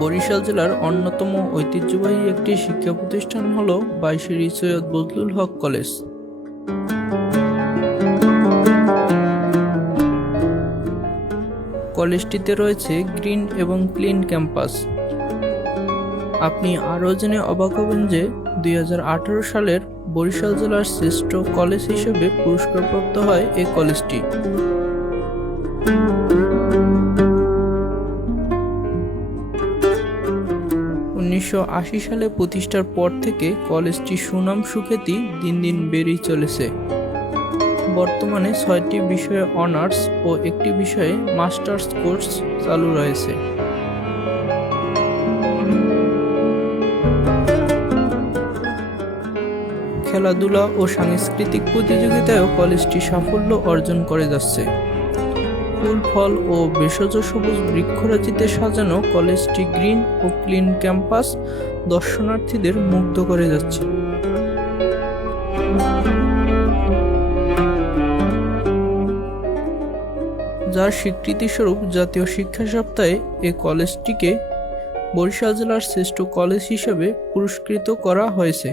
বরিশাল জেলার অন্যতম ঐতিহ্যবাহী একটি শিক্ষা প্রতিষ্ঠান হল বাইশারী সৈয়দ বজলুল হক কলেজ। কলেজটিতে রয়েছে গ্রিন এবং ক্লিন ক্যাম্পাস। আপনি আরও জেনে অবাক হবেন যে 2018 সালের বরিশাল জেলার শ্রেষ্ঠ কলেজ হিসেবে পুরস্কারপ্রাপ্ত হয় এই কলেজটি। 1980 সালে প্রতিষ্ঠার পর থেকে কলেজটি সুনাম সুখ্যাতি দিন দিন বেড়েই চলেছে। বর্তমানে 6টি বিষয়ে অনার্স ও একটি বিষয়ে মাস্টার্স কোর্স চালু রয়েছে। খেলাধুলা ও সাংস্কৃতিক প্রতিযোগিতায়ও কলেজটি সাফল্য অর্জন করে যাচ্ছে। ফুল ফল ও ভেষজ সবুজ বৃক্ষরাজিতে সাজানো কলেজটি গ্রিন ও ক্লিন ক্যাম্পাস দর্শনার্থীদের মুগ্ধ করে যাচ্ছে। যার স্বীকৃতিস্বরূপ জাতীয় শিক্ষা সপ্তাহে এই কলেজটিকে বরিশাল জেলার শ্রেষ্ঠ কলেজ হিসেবে পুরস্কৃত করা হয়েছে।